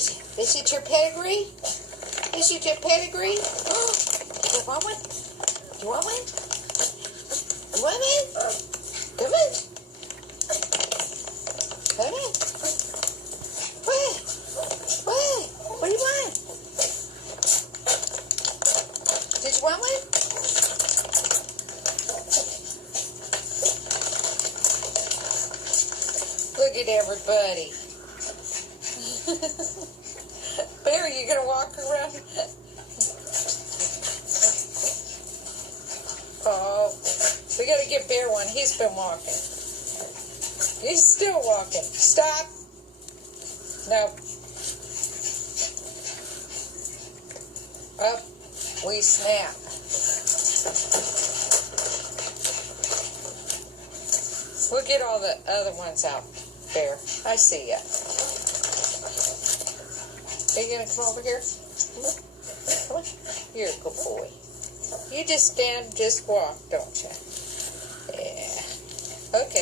is it? Is it your pedigree? Is it your pedigree? Do you want one? Do you want one? You want one? Come on. Come on. What? What? What do you want? Did you want one? Look at everybody. Bear, you gonna walk around? Oh, we gotta get Bear one. He's been walking. He's still walking. Stop. No. Up. We snap. We'll get all the other ones out, Bear. I see ya. Are you gonna come over here? Come on. You're a good boy. You just stand, just walk, don't you? Yeah. Okay.